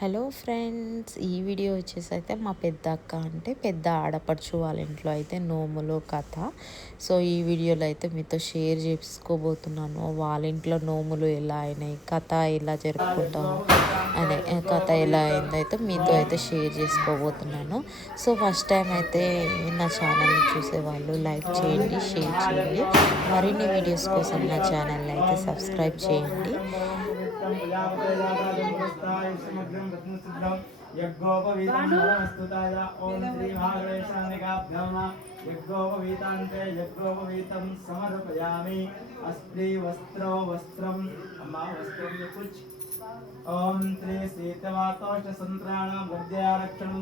Hello friends ఈ video వచ్చేసి అయితే మా పెద్ద అక్క అంటే పెద్ద ఆడపడుచు వాళ్ళ ఇంట్లో అయితే నోములో కథ. సో ఈ వీడియోలో అయితే మీతో షేర్ చేసుకోబోతున్నాను. వాళ్ళ ఇంట్లో నోములు ఎలా అయినాయి కథ ఎలా జరుపుకుంటాము అనే కథ ఎలా అయిందైతే మీతో అయితే షేర్ చేసుకోబోతున్నాను. సో ఫస్ట్ టైం అయితే నా ఛానల్ని చూసేవాళ్ళు లైక్ చేయండి షేర్ చేయండి. మరిన్ని వీడియోస్ కోసం నా ఛానల్ని అయితే సబ్స్క్రైబ్ చేయండి. तम प्रजापतेजाताजमुस्ताय समग्रं रत्नसिद्धं यज्ञोपवीतमस्तुताय ॐ श्रीमहागणेशानिकाभ्यां यज्ञोपवीतान्ते यज्ञोपवीतं समर्पयामि। अस्ति वस्त्रो वस्त्रम् अम्मा वस्त्रं कुछ ओम त्रि सीतवातोष संत्राणाम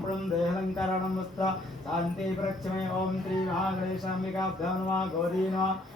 पुरं देहलङ्करणं वस्त्र। शान्ति प्रक्षमे। ओम त्रि महागणेशाम्बिका भ्यानुवा गौरी नमः।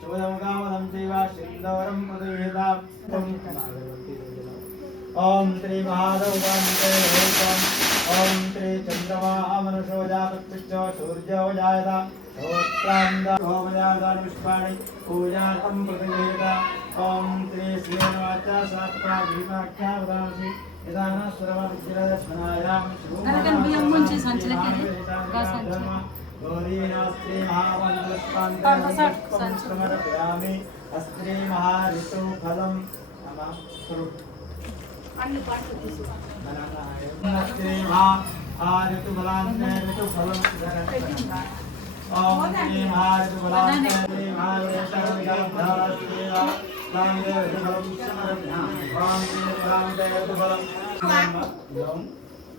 ശൂതമുഖാമതം ചെയ്വ ശിന്ദോരം പ്രതിഹിതാം ഓം ശ്രീ മഹാദൗകാന്തേ ഓം ശ്രീ ചന്ദ്രമാമനുഷോ ജാതപുഷ്ടോ സൂര്യോ ജായത ഹോമയാദാനുഷ്പാണി പൂജാർത്ഥം പ്രതിഹിത ഓം ശ്രീ ശ്രീവാച സാത്വാ ഭീമാഖ്യാവദാസി ഇതാണ് ശ്രവ വിദ്യാസ്മനായാം गौरीनास्त्री महामंगलस्कान्तमर्पयामि अस्त्री महाऋतु फलम् ऋतुफलान्ते ऋतुफलं ॐ श्री महाऋतुफलान्ते श्री महाऋतुफलं ॐ श्री महाऋतुफलं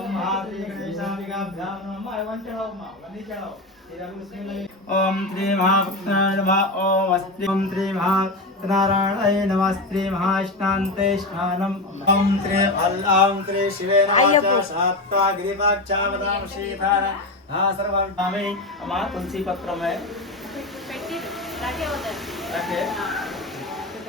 ओम महाश्री गणेशाम्बिकाभ्याम नमः आई वांट टू मा वनी चलो ओम श्री महाभक्ताय नमः ओम अस्ति ओम श्री महानारायणाय नमः श्री महाष्णान्ते स्नानम ओम श्री भल्लां श्री शिवे नमः सात्वा गिरिपाक्षावताम श्रीधार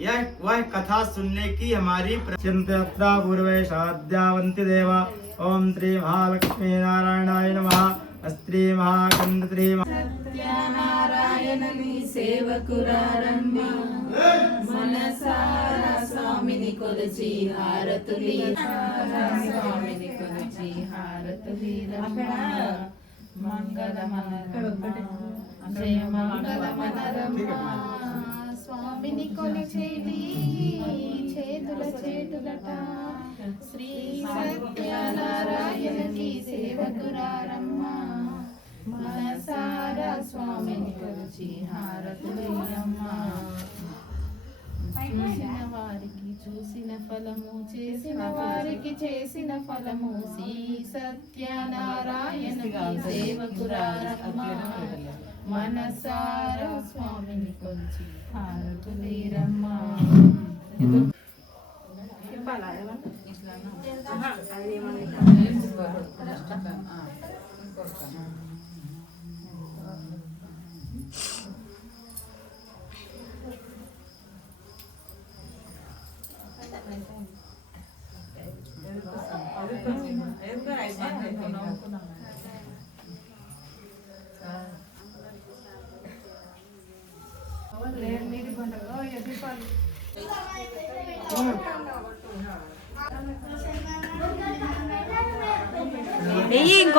यह वह कथा सुनने की हमारी चिंता पूर्वे साध्यावंती देवा ओम श्री महालक्ष्मी नारायणाय नमः स्त्री महाकंद्री సత్యనారాయణని సేవకురారమ్మ మనసారా స్వామిని కొలిచి హారతులి స్వామిని కొలిచి హారతులి మంగళమనరమ్మ స్వామిని కొలిచేటి చేతుల చేతులట శ్రీ సత్యనారాయణకి సేవకురారమ్మ. మనసారా స్వామిని కొలిచి హారతులయ్యమ్మ చూసిన వారికి చూసిన ఫలము చేసిన వారికి చేసిన ఫలము. శ్రీ సత్యనారాయణ సేవకురారమ్మ. మనసారా స్వామిని కొలిచి హారతులేరమ్మ ఎవరు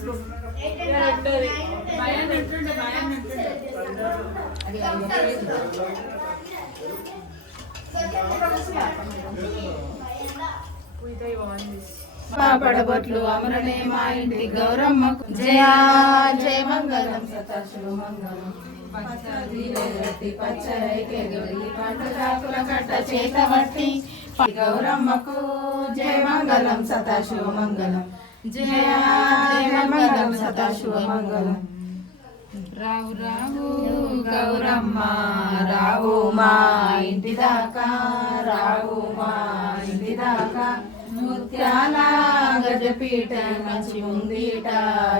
కూర్చున్నావు పడబొట్లు అమరనే మా ఇంటి గౌరమ్మకు. జయ జయ మంగళం సతాశివ మంగళం. పచ్చడి పచ్చరైకే దొరికి కట్ట చేత బట్టి గౌరమ్మకు జయ మంగళం సదాశివ మంగళం. జయమంగళం సదాశివమంగళం రావు రావు గౌరమ్మ రావు మా ఇంటి దాకా రావు మా ఇంటి దాకా. ముత్యాల గజపీట మంచి ముందీట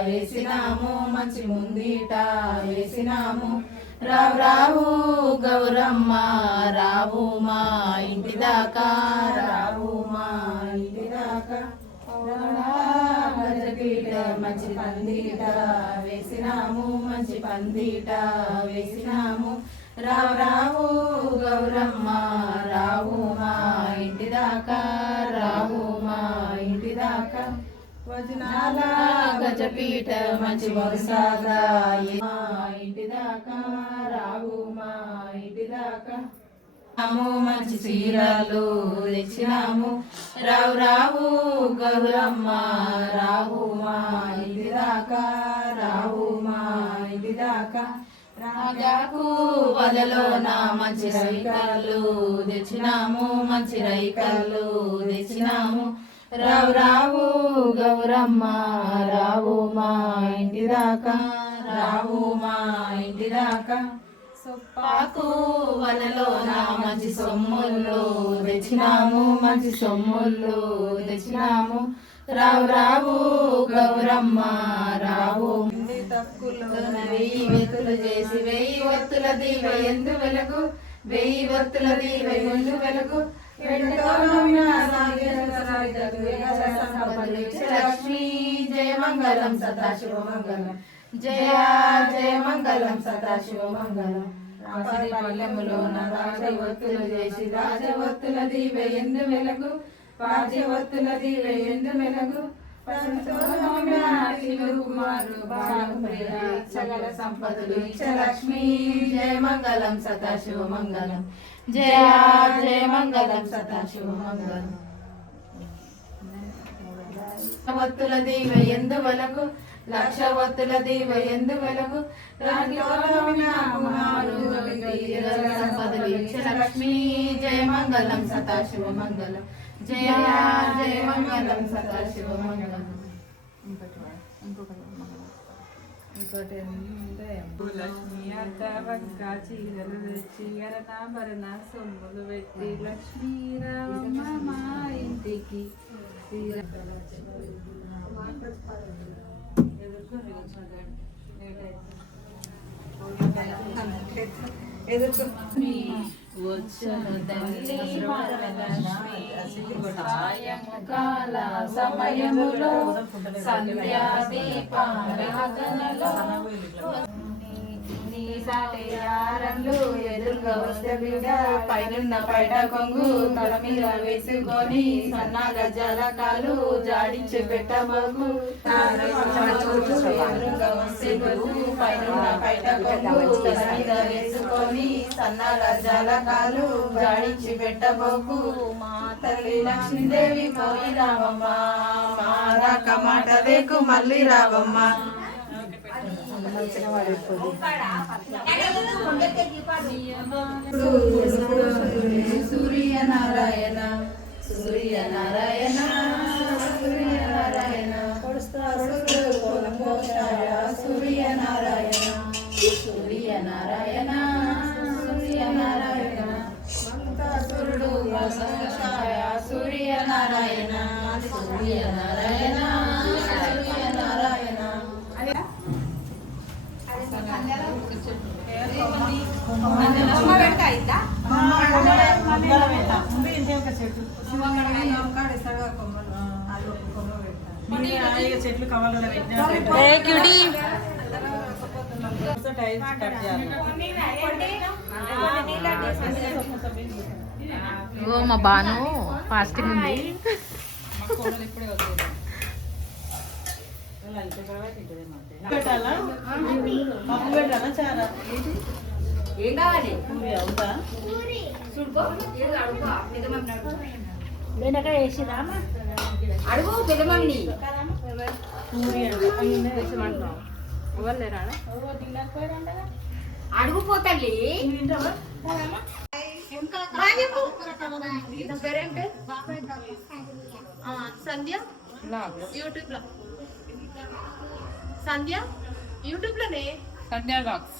వేసినాము మంచి ముందీట వేసినాము. రావు రావు గౌరమ్మ రావు మా ఇంటి దాకా రావు మా ఇంటి దాకా పందిట మంచి పందిట వేసినాము మంచి పందిట వేసినాము. రావు రావు గౌరమ్మ రావు మా ఇంటి దాకా రావు మా ఇంటి దాకా. వజనాల గజపీట మంచి వరుసగా మా ఇంటి దాకా. అమ్ము మంచి చీరలు తెచ్చినాము రావు రావు గౌరమ్మ రావు మా ఇంటి దాకా రావు మా ఇంటి దాకా రాజాకు వదలోన మంచి రైకాలు తెచ్చినాము మంచి రైకాలు తెచ్చినాము రావు రావు గౌరమ్మ రావు మా ఇంటి దాకా రావు మా ఇంటి దాకా సొప్పాకు వలలో మంచి సొమ్ములు తెచ్చినాము మంచి సొమ్ములు తెచ్చినాము. రావు రావు గౌరమ్మ రావు. వెయ్యి చేసి వెయ్యి ఒత్తుల దీవ ఎందు వెలుగు వెయ్యి ఒత్తుల దీవ ఎందు వెలుగు. లక్ష్మీ. జయ మంగళం సదాశివ మంగళం. జయ జయ మంగళం సదాశివ మంగళం. రాజరి పల్లెములోన రాజవత్తులు చేసి రాజవత్తుల దీవ ఎందు వెలగు రాజవత్తుల దీవ ఎందు వెలుగు కుమారు బాలప్రియ సకల సంపదలు ఇచ్చ జయ మంగళం సదాశివ మంగళం. జయ జయ మంగళం సదాశివ మంగళం. వత్తుల దీవ ఎందు వెలుగు. లక్ష ఒత్తుల దీవ ఎందు వెలుగు లక్ష్మీ. జయ మంగళం సదాశివ మంగళం. జయ జయ మంగళం సదాశివ మంగళం. లక్ష్మి వంక చీరలు తెచ్చి అరణాభరణ సొమ్ములు పెట్టి లక్ష్మీ రామమ్మ మా ఇంటికి. సాయంకాల సమయములో సంధ్యా దీపారాధనలో ఎదురుగా వస్తే బిడ్డ పైనున్న పైట కొంగు తల మీద వేసుకొని సన్న గజాల కాలు జాడించి పెట్టబోగు ఎదురుగా వస్తే పైనున్న పైట కొంగు తల మీద వేసుకొని సన్న గజాల కాలు జాడించి పెట్టబోకు. మా తల్లి లక్ష్మీదేవి పోయి రావమ్మ మా దాకా మాట మళ్ళీ రావమ్మా. సూర్య నారాయణ సూర్య నారాయణ సూర్య నారాయణ సూర్య నారాయణ సూర్య నారాయణ సూర్య నారాయణ సూర్య నారాయణ సూర్య నారాయణ చెట్లు కవర్లలో ఓ మా బాను ఫాస్టింగ్ ఉంది. పెట్టాలా? పప్పు పెట్టాలా చాలా ఏం కావాలి వెనక వేసిరా అడుగు పెద్దమమ్మిని పూరి అడుగు. పోతల్లి సంధ్య యూట్యూబ్లో సంధ్య. యూట్యూబ్లోనే సంధ్యా. బాక్స్